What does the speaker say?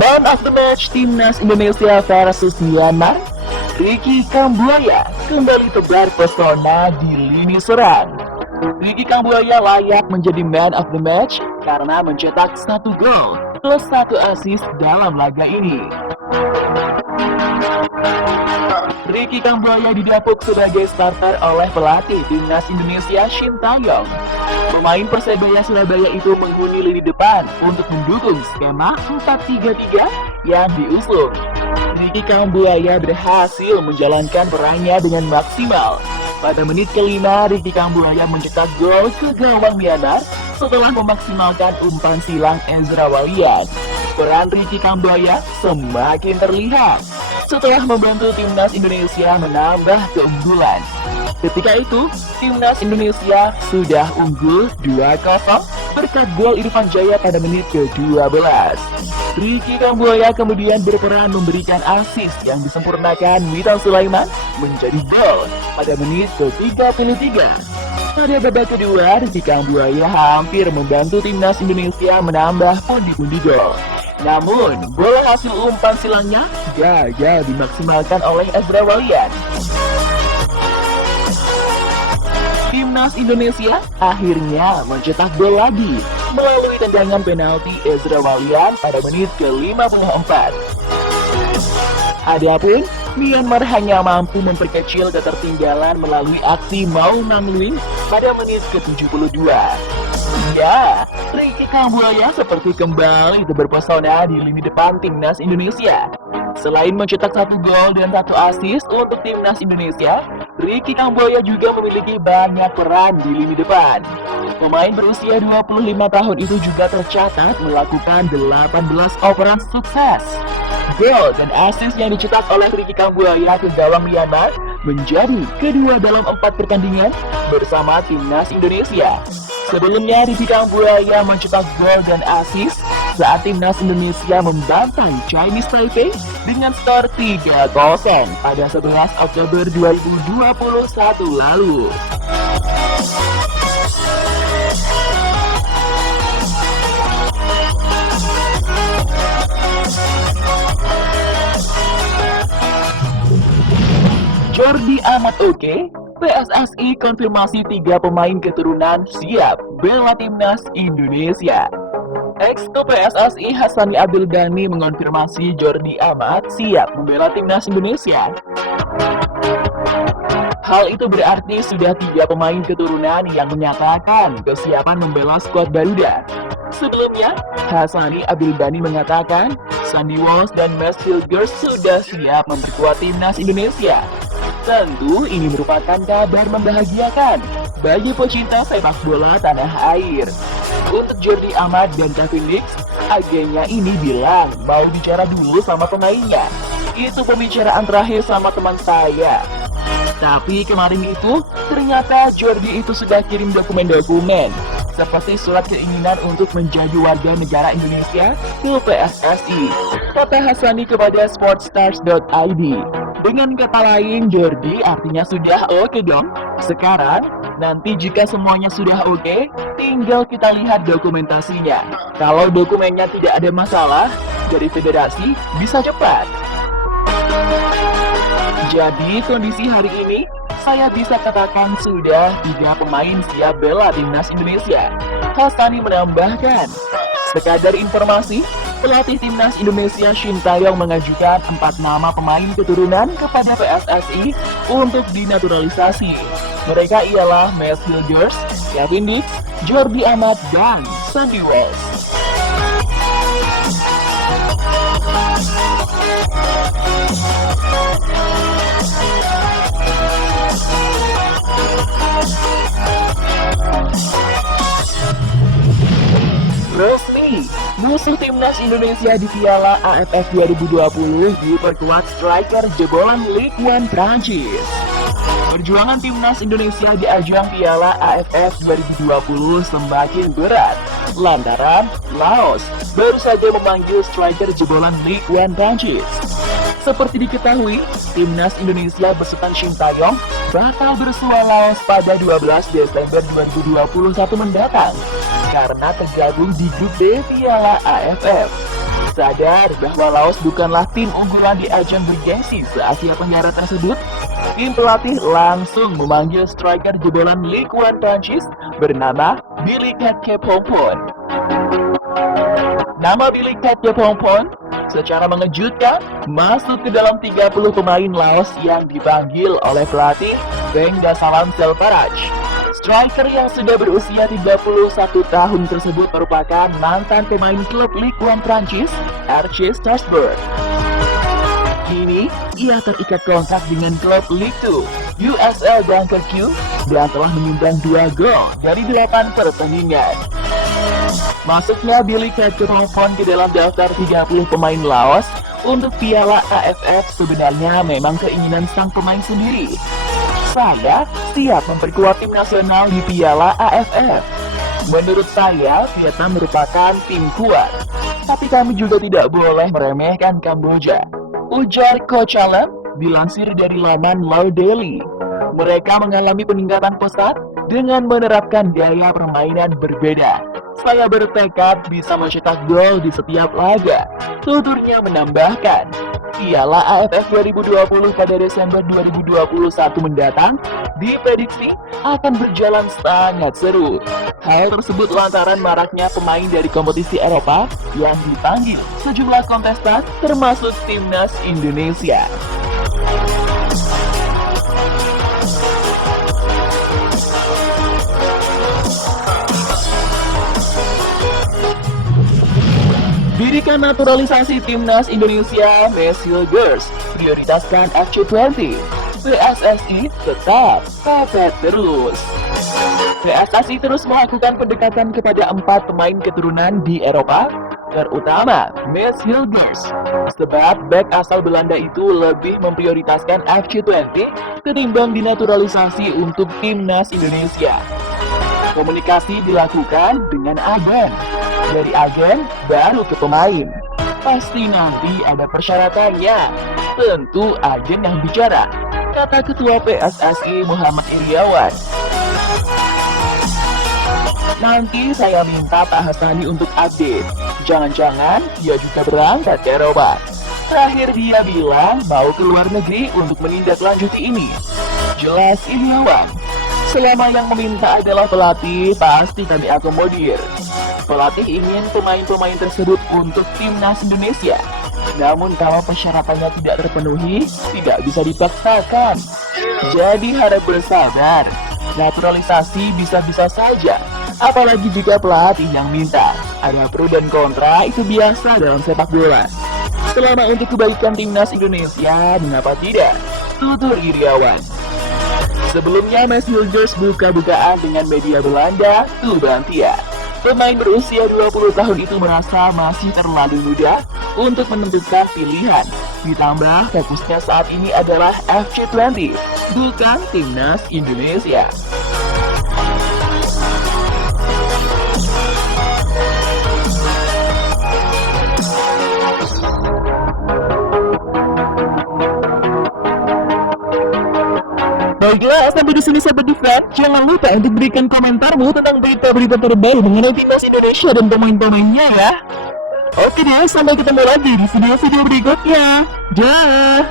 Man of the match Timnas Indonesia versus Myanmar, Ricky Kambuaya kembali tebar pesona di lini serang. Ricky Kambuaya layak menjadi man of the match karena mencetak 1 gol plus 1 assist dalam laga ini. Ricky Kambuaya didapuk sebagai starter oleh pelatih Timnas Indonesia Shin Tae-yong. Pemain Persebaya Surabaya itu menghuni lini depan untuk mendukung skema 4-3-3 yang diusung. Ricky Kambuaya berhasil menjalankan perannya dengan maksimal. Pada menit kelima, Ricky Kambuaya mencetak gol ke gawang Myanmar setelah memaksimalkan umpan silang Ezra Walian. Peran Ricky Kambuaya semakin terlihat setelah membantu Timnas Indonesia menambah keunggulan. Ketika itu, Timnas Indonesia sudah unggul 2-0 berkat gol Irfan Jaya pada menit ke-12. Ricky Kambuaya kemudian berperan memberikan assist yang disempurnakan Witan Sulaiman menjadi gol pada menit ke-33. Pada babak kedua, Ricky Kambuaya hampir membantu Timnas Indonesia menambah pundi-pundi gol. Namun, bola hasil umpan silangnya gagal dimaksimalkan oleh Ezra Walian. Timnas Indonesia akhirnya mencetak gol lagi melalui tendangan penalti Ezra Walian pada menit ke-54. Adapun Myanmar hanya mampu memperkecil ketertinggalan melalui aksi Mau Nam Luing pada menit ke-72. Ya, Ricky Kambuaya seperti kembali berpesona di lini depan Timnas Indonesia. Selain mencetak 1 gol dan 1 assist untuk Timnas Indonesia, Ricky Kambuaya juga memiliki banyak peran di lini depan. Pemain berusia 25 tahun itu juga tercatat melakukan 18 operasi sukses. Gol dan assist yang dicetak oleh Ricky Kambuaya ke gawang Myanmar menjadi kedua dalam 4 pertandingan bersama Timnas Indonesia. Sebelumnya, Ricky Kambuaya mencetak gol dan assist saat Timnas Indonesia membantai Chinese Taipei dengan skor 3-0 pada 11 Oktober 2021 lalu. Jordi Amat oke, PSSI konfirmasi 3 pemain keturunan siap bela Timnas Indonesia. Ex-Ketua PSSI Hassani Abdul Ghani mengonfirmasi Jordi Amat siap membela Timnas Indonesia. Hal itu berarti sudah 3 pemain keturunan yang menyatakan kesiapan membela skuad Garuda. Sebelumnya, Hassani Abdul Ghani mengatakan Sandy Walsh dan Max Hilgers sudah siap memperkuat Timnas Indonesia. Tentu ini merupakan kabar membahagiakan bagi pecinta sepak bola tanah air. Untuk Jordi Amat dan Kevin Dix, agennya ini bilang mau bicara dulu sama pemainnya. Itu pembicaraan terakhir sama teman saya. Tapi kemarin itu, ternyata Jordi itu sudah kirim dokumen-dokumen seperti surat keinginan untuk menjadi warga negara Indonesia ke PSSI, kata Hassani kepada sportstars.id. Dengan kata lain, Jordi artinya sudah oke dong. Sekarang, nanti jika semuanya sudah oke, tinggal kita lihat dokumentasinya. Kalau dokumennya tidak ada masalah, dari federasi bisa cepat. Jadi kondisi hari ini, saya bisa katakan sudah 3 pemain siap bela Timnas Indonesia. Hassani menambahkan, sekadar informasi, pelatih Timnas Indonesia Shin Tae-yong mengajukan 4 nama pemain keturunan kepada PSSI untuk dinaturalisasi. Mereka ialah Max Hilgers, Kevin Dix, Jordi Amat, dan Sandy Walsh. Resmi, musuh Timnas Indonesia di Piala AFF 2020 diperkuat striker jebolan Ligue 1 Prancis. Perjuangan Timnas Indonesia di ajang Piala AFF 2020 semakin berat lantaran Laos baru saja memanggil striker jebolan Ligue 1 Prancis. Seperti diketahui, Timnas Indonesia besutan Shin Tae-yong bakal bersua Laos pada 12 Desember 2021 mendatang karena tergabung di grup D Piala AFF. sadar bahwa Laos bukanlah tim unggulan di ajang bergengsi se-Asia Tenggara tersebut, tim pelatih langsung memanggil striker jebolan Ligue 1 Prancis bernama Billy Ketkepompon. Nama Billy Ketkepompon secara mengejutkan masuk ke dalam 30 pemain Laos yang dipanggil oleh pelatih Beng Dasalam Selparaj. Striker yang sudah berusia 31 tahun tersebut merupakan mantan pemain klub Ligue 1 Prancis, RC Strasbourg. Kini, ia terikat kontrak dengan klub Ligue 2, USL Dunkerque, dan telah menyumbang 2 gol dari 8 pertandingan. Masuknya Billy Ketkepompon ke dalam daftar 30 pemain Laos untuk Piala AFF sebenarnya memang keinginan sang pemain sendiri. Saya siap memperkuat tim nasional di Piala AFF. Menurut saya, Vietnam merupakan tim kuat. Tapi kami juga tidak boleh meremehkan Kamboja, ujar Coach Alam dilansir dari laman Law Daily. Mereka mengalami peningkatan pesat dengan menerapkan gaya permainan berbeda. Saya bertekad bisa mencetak gol di setiap laga, tuturnya menambahkan. Piala AFF 2020 pada Desember 2021 mendatang diprediksi akan berjalan sangat seru. Hal tersebut lantaran maraknya pemain dari kompetisi Eropa yang dipanggil sejumlah kontestan termasuk timnas Indonesia. Dirikan naturalisasi timnas Indonesia, Messi Girls, prioritaskan FC20. PSSI tetap pepet terus. PSSI terus melakukan pendekatan kepada 4 pemain keturunan di Eropa, terutama Messi Girls. Sebab bek asal Belanda itu lebih memprioritaskan FC20 ketimbang dinaturalisasi untuk timnas Indonesia. Komunikasi dilakukan dengan agen. Dari agen baru ke pemain. Pasti nanti ada persyaratannya. Tentu agen yang bicara, kata Ketua PSSI Muhammad Iriawan. Nanti saya minta Pak Hasani untuk update. Jangan-jangan dia juga berangkat ke Eropa. Terakhir dia bilang mau ke luar negeri untuk menindaklanjuti ini. Jelas Iriawan. Selama yang meminta adalah pelatih, pasti kami akomodir. Pelatih ingin pemain-pemain tersebut untuk timnas Indonesia. Namun kalau persyaratannya tidak terpenuhi, tidak bisa dipaksakan. Jadi harap bersabar. Naturalisasi bisa-bisa saja. Apalagi jika pelatih yang minta. Ada pro dan kontra, itu biasa dalam sepak bola. Selama untuk kebaikan timnas Indonesia, mengapa tidak? Tutur Iriawan. Sebelumnya, Messi Girls buka-bukaan dengan media Belanda, Tubantia. Pemain berusia 20 tahun itu merasa masih terlalu muda untuk menentukan pilihan. Ditambah, fokusnya saat ini adalah FC20, bukan timnas Indonesia. Baiklah, sampai di sini sahabat Divert. Jangan lupa untuk berikan komentarmu tentang berita-berita terbaru mengenai timnas Indonesia dan pemain-pemainnya ya. Oke deh, sampai ketemu lagi di video-video berikutnya. Dah.